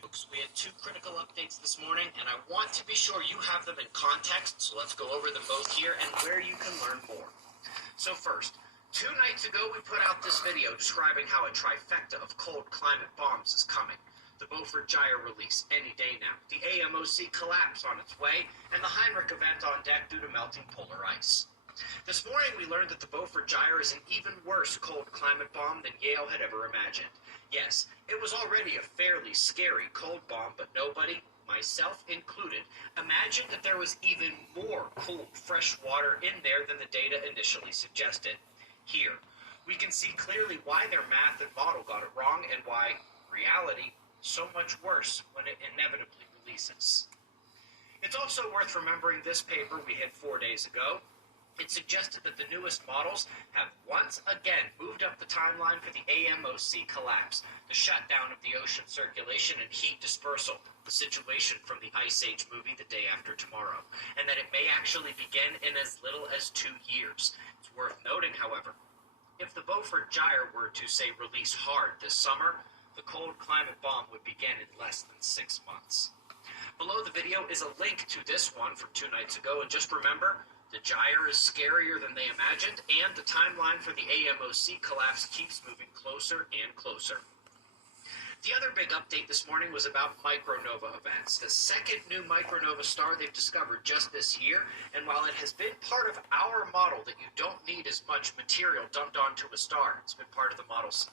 Folks, we had two critical updates this morning, and I want to be sure you have them in context, so let's go over them both here and where you can learn more. So first, 2 nights ago we put out this video describing how a trifecta of cold climate bombs is coming. The Beaufort Gyre release any day now, the AMOC collapse on its way, and the Heinrich event on deck due to melting polar ice. This morning we learned that the Beaufort Gyre is an even worse cold climate bomb than Yale had ever imagined. Yes, it was already a fairly scary cold bomb, but nobody, myself included, imagined that there was even more cold, fresh water in there than the data initially suggested. Here, we can see clearly why their math and model got it wrong and why reality is so much worse when it inevitably releases. It's also worth remembering this paper we hit 4 days ago. It suggested that the newest models have once again moved up the timeline for the AMOC collapse, the shutdown of the ocean circulation and heat dispersal, the situation from the Ice Age movie The Day After Tomorrow, and that it may actually begin in as little as 2 years. It's worth noting, however, if the Beaufort Gyre were to, say, release hard this summer, the cold climate bomb would begin in less than 6 months. Below the video is a link to this one from 2 nights ago, and just remember, the gyre is scarier than they imagined, and the timeline for the AMOC collapse keeps moving closer and closer. The other big update this morning was about micronova events, the second new micronova star they've discovered just this year, and while it has been part of our model that you don't need as much material dumped onto a star, it's been part of the models.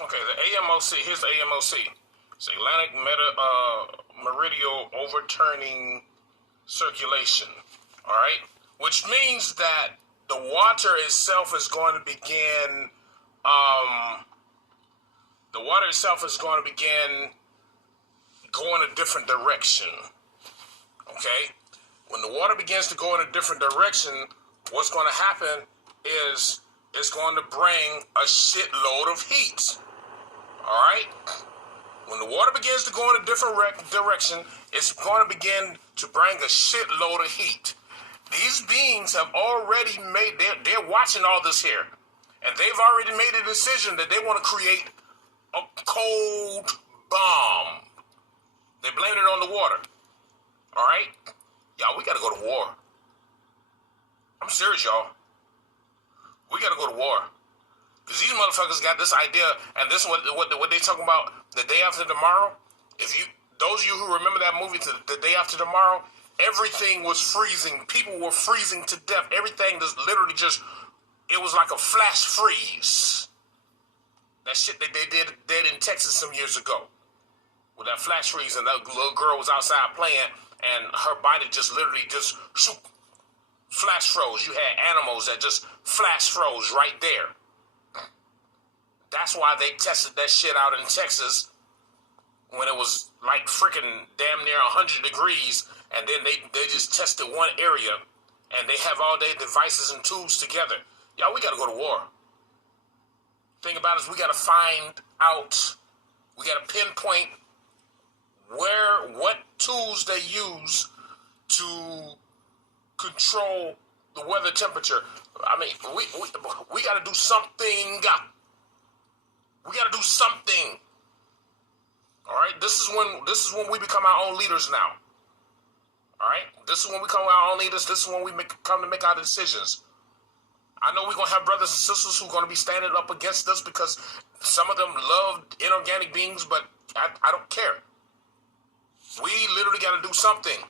Okay, the AMOC, here's the AMOC. It's Atlantic Meridional Overturning Circulation, all right? Which means that the water itself is going to begin, going a different direction, okay? When the water begins to go in a different direction, what's going to happen is it's going to bring a shitload of heat, all right? When the water begins to go in a different direction, it's going to begin to bring a shitload of heat. These beings have already made, they're watching all this here, and they've already made a decision that they want to create a cold bomb. They blame it on the water. All right? Y'all, we got to go to war. I'm serious, y'all. We got to go to war. Because these motherfuckers got this idea, and this is what they talking about the day after tomorrow. Those of you who remember that movie, The Day After Tomorrow, everything was freezing. People were freezing to death. Everything was literally it was like a flash freeze. That shit that they did in Texas some years ago. With that flash freeze, and that little girl was outside playing, and her body just literally shoot, flash froze. You had animals that just flash froze right there. That's why they tested that shit out in Texas when it was like freaking damn near 100 degrees, and then they just tested one area, and they have all their devices and tools together. Y'all, we got to go to war. Thing about it is we got to find out, we got to pinpoint what tools they use to control the weather temperature. I mean, we got to do something. We got to do something. All right, this is when we become our own leaders now. All right, this is when we become our own leaders. This is when we come to make our decisions. I know we're gonna have brothers and sisters who are gonna be standing up against us because some of them love inorganic beings, but I don't care. We literally got to do something.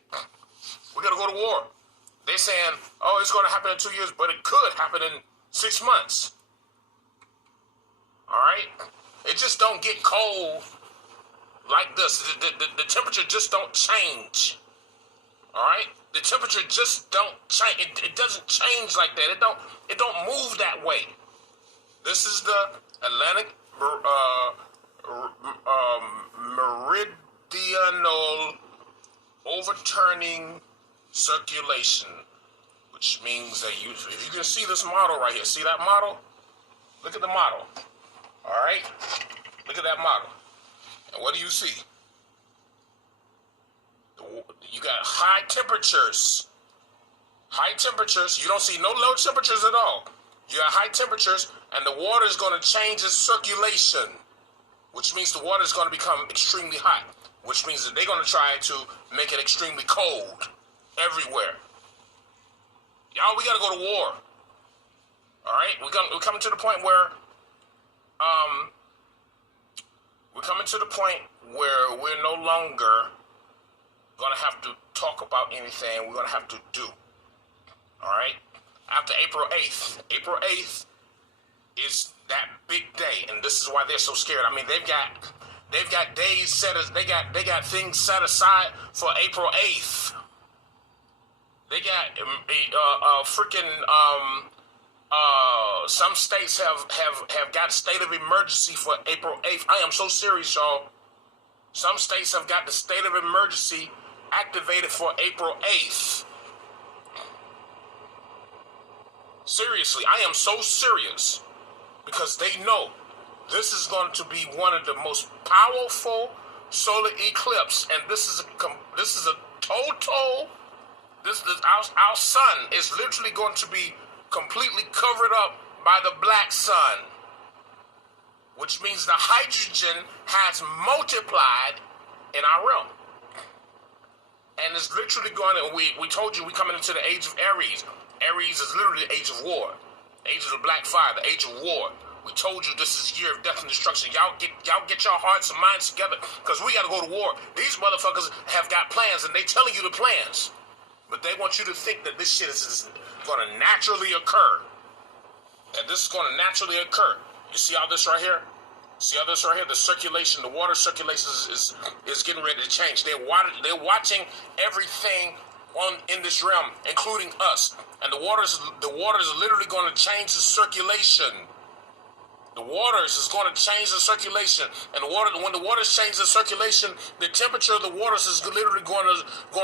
We got to go to war. They're saying, "Oh, it's gonna happen in 2 years," but it could happen in 6 months. All right, it just don't get cold like this. The temperature just don't change. All right, the temperature just don't change. It doesn't change like that. It don't move that way. This is the Atlantic Meridional Overturning Circulation, which means that if you can see this model right here, see that model? Look at the model. All right, look at that model. And what do you see? You got high temperatures. High temperatures. You don't see no low temperatures at all. You got high temperatures, and the water is going to change its circulation. which means the water is going to become extremely hot, which means that they're going to try to make it extremely cold everywhere. Y'all, we got to go to war. All right? We're coming to the point where we're no longer going to have to talk about anything. We're going to have to do. All right? After April 8th is that big day, and this is why they're so scared. I mean, they've got days set as they got things set aside for April 8th. They got some states have got state of emergency for April 8th. I am so serious, y'all. Some states have got the state of emergency activated for April 8th. Seriously, I am so serious because they know this is going to be one of the most powerful solar eclipse, and this is a total. Our sun is literally going to be completely covered up by the black sun, which means the hydrogen has multiplied in our realm. And it's literally going to, we told you we're coming into the age of Aries. Aries is literally the age of war. Age of the black fire, the age of war. We told you this is year of death and destruction. Y'all get your hearts and minds together because we got to go to war. These motherfuckers have got plans and they telling you the plans. But they want you to think that this shit is going to naturally occur. And this is going to naturally occur. You see all this right here? See all this right here? The circulation, the water circulation is getting ready to change. They're watching everything in this realm, including us. And the waters are literally going to change the circulation. The waters is going to change the circulation, and when the waters change the circulation, the temperature of the waters is literally going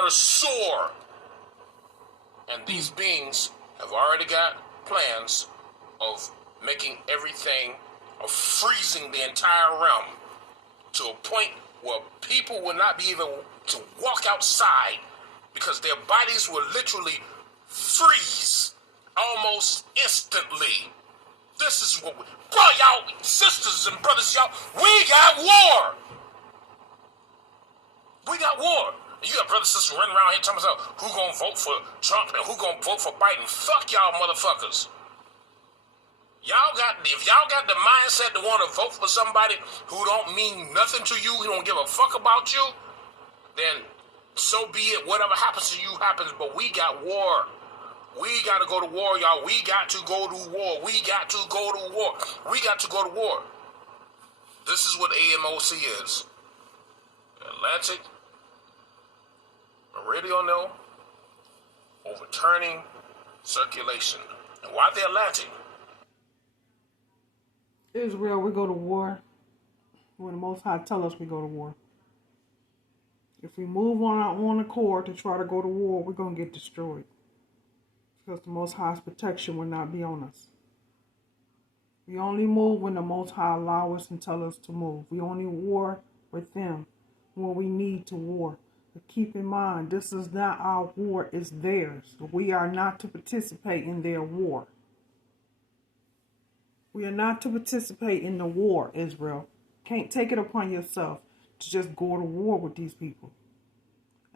to soar. And these beings have already got plans of making everything, of freezing the entire realm to a point where people will not be able to walk outside because their bodies will literally freeze almost instantly. This is what y'all, sisters and brothers, y'all, we got war. We got war. You got brothers and sisters running around here talking about who gonna vote for Trump and who gonna vote for Biden. Fuck y'all motherfuckers. If y'all got the mindset to want to vote for somebody who don't mean nothing to you, who don't give a fuck about you, then so be it. Whatever happens to you happens, but we got war. We got to go to war, y'all. We got to go to war. We got to go to war. We got to go to war. This is what AMOC is. Atlantic Meridional Overturning Circulation. And why the Atlantic? Israel, we go to war when the Most High tell us we go to war. If we move on our own accord to try to go to war, we're going to get destroyed. Because the Most High's protection will not be on us. We only move when the Most High allow us and tell us to move. We only war with them when we need to war. But keep in mind, this is not our war, it's theirs. We are not to participate in their war. We are not to participate in the war, Israel. Can't take it upon yourself to just go to war with these people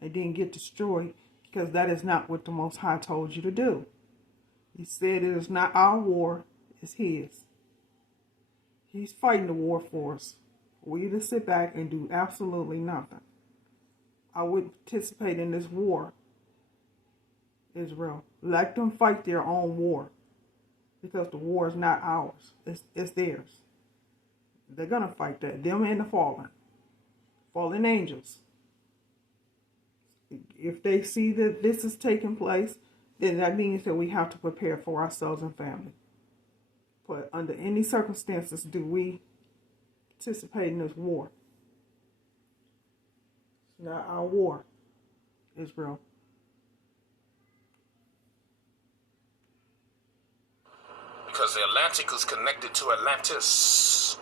and then get destroyed, because that is not what the Most High told you to do. He said it is not our war, it's his. He's fighting the war for us. We to sit back and do absolutely nothing. I wouldn't participate in this war, Israel. Let them fight their own war, because the war is not ours. It's theirs. They're going to fight that. Them and the fallen angels. If they see that this is taking place, then that means that we have to prepare for ourselves and family. But under any circumstances do we participate in this war. It's not our war, Israel. Because the Atlantic is connected to Atlantis.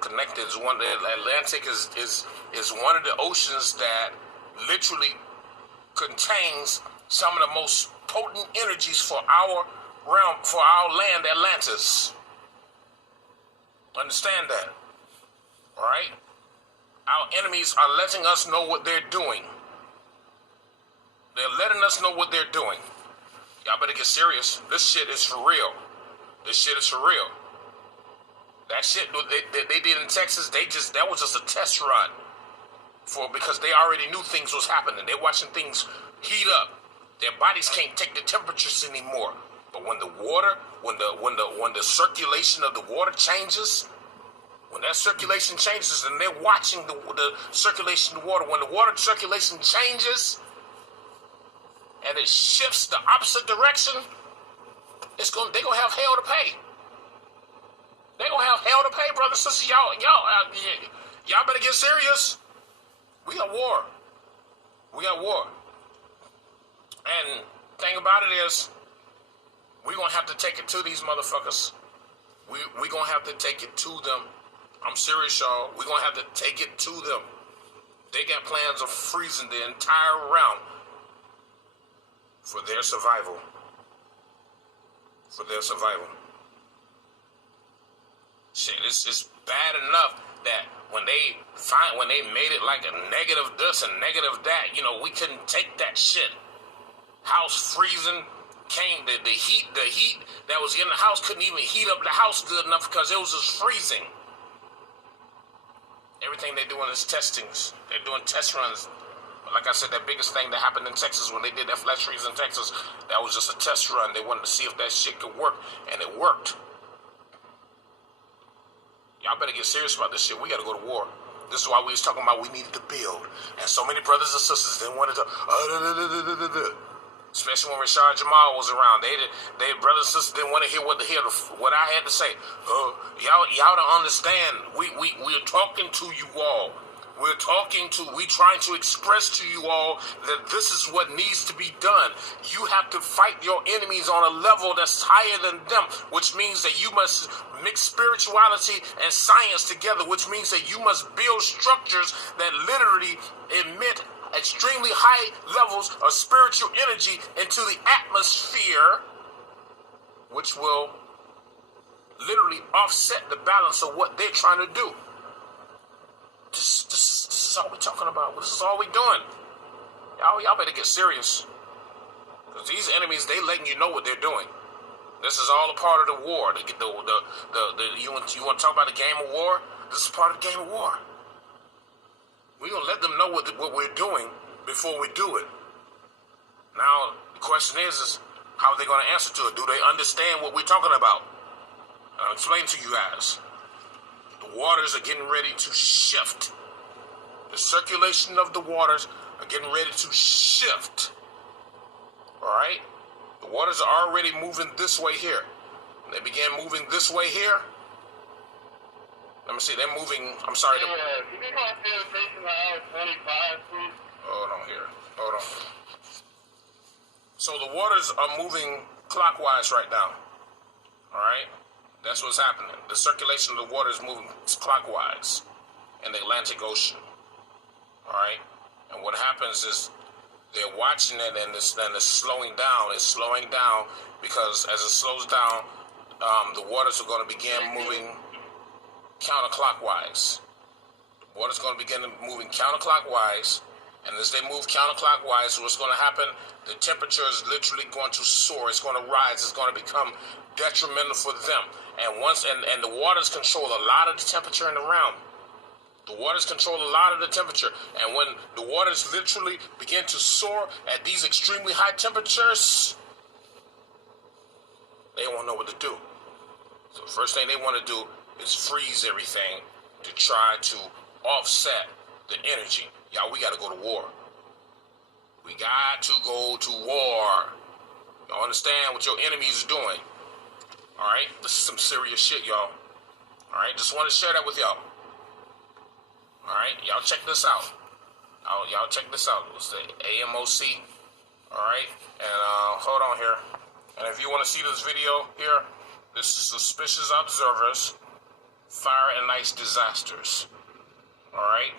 Connected is one. The Atlantic is one of the oceans that literally contains some of the most potent energies for our realm, for our land, Atlantis. Understand that. All right? Our enemies are letting us know what they're doing. They're letting us know what they're doing. Y'all better get serious. This shit is for real. This shit is for real. That shit they did in Texas, that was just a test run because they already knew things was happening. They're watching things heat up. Their bodies can't take the temperatures anymore. But when the water, when the circulation of the water changes, when that circulation changes, and they're watching the circulation of the water, when the water circulation changes and it shifts the opposite direction, they're gonna have hell to pay. They're gonna have hell to pay, brothers and sisters. Y'all better get serious. We got war. We got war. And thing about it is, we're gonna have to take it to these motherfuckers. We gonna have to take it to them. I'm serious, y'all. We're gonna have to take it to them. They got plans of freezing the entire realm for their survival. For their survival. Shit, it's bad enough that when they made it like a negative this and negative that, we couldn't take that shit. House freezing came, the heat that was in the house couldn't even heat up the house good enough because it was just freezing. Everything they're doing is testings. They're doing test runs. But like I said, that biggest thing that happened in Texas when they did that flash freeze in Texas, that was just a test run. They wanted to see if that shit could work, and it worked. Y'all better get serious about this shit. We gotta go to war. This is why we was talking about we needed to build. And so many brothers and sisters didn't want to especially when Rashad Jamal was around. They brothers and sisters didn't want to hear what I had to say. Y'all don't understand. We're talking to you all. We're trying to express to you all that this is what needs to be done. You have to fight your enemies on a level that's higher than them, which means that you must mix spirituality and science together, which means that you must build structures that literally emit extremely high levels of spiritual energy into the atmosphere, which will literally offset the balance of what they're trying to do. This is all we're talking about. This is all we're doing. Y'all better get serious. Because these enemies, they letting you know what they're doing. This is all a part of the war. You want to talk about the game of war? This is part of the game of war. We're going to let them know what we're doing before we do it. Now, the question is how are they going to answer to it? Do they understand what we're talking about? I'll explain to you guys. The waters are getting ready to shift. The circulation of the waters are getting ready to shift. All right? The waters are already moving this way here. When they began moving this way here. Let me see, they're moving. I'm sorry. Can you go up there facing the aisle 25, please? Hold on here. Hold on. So the waters are moving clockwise right now. All right? That's what's happening. The circulation of the water is moving clockwise in the Atlantic Ocean. All right? And what happens is they're watching it and it's slowing down. It's slowing down because as it slows down, the waters are going to begin moving counterclockwise. The water's going to begin moving counterclockwise. And as they move counterclockwise, what's going to happen? The temperature is literally going to soar. It's going to rise. It's going to become detrimental for them. And the waters control a lot of the temperature in the realm. The waters control a lot of the temperature. And when the waters literally begin to soar at these extremely high temperatures, they won't know what to do. So the first thing they want to do is freeze everything to try to offset the energy. Y'all, we got to go to war. We got to go to war. Y'all understand what your enemy is doing? All right? This is some serious shit, y'all. All right? Just want to share that with y'all. All right? Y'all check this out. Y'all check this out. It's the AMOC. All right? And hold on here. And if you want to see this video here, this is Suspicious Observers, Fire and Ice Disasters. All right?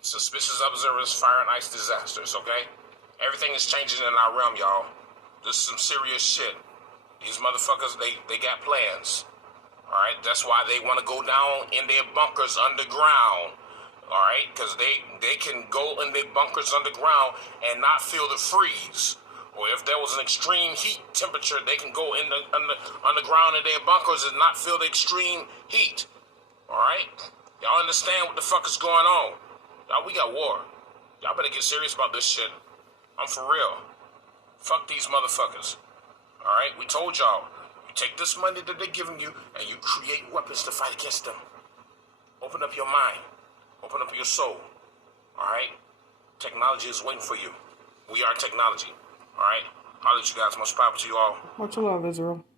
Suspicious Observers, Fire and Ice Disasters, okay? Everything is changing in our realm, y'all. This is some serious shit. These motherfuckers, they got plans. All right, that's why they want to go down in their bunkers underground. All right, because they can go in their bunkers underground and not feel the freeze. Or if there was an extreme heat temperature, they can go in the underground in their bunkers and not feel the extreme heat. All right, y'all understand what the fuck is going on? Y'all, we got war. Y'all better get serious about this shit. I'm for real. Fuck these motherfuckers. All right, we told y'all. You take this money that they're giving you and you create weapons to fight against them. Open up your mind. Open up your soul. All right? Technology is waiting for you. We are technology. All right? I'll let you guys. Much power to you all. Much love, Israel.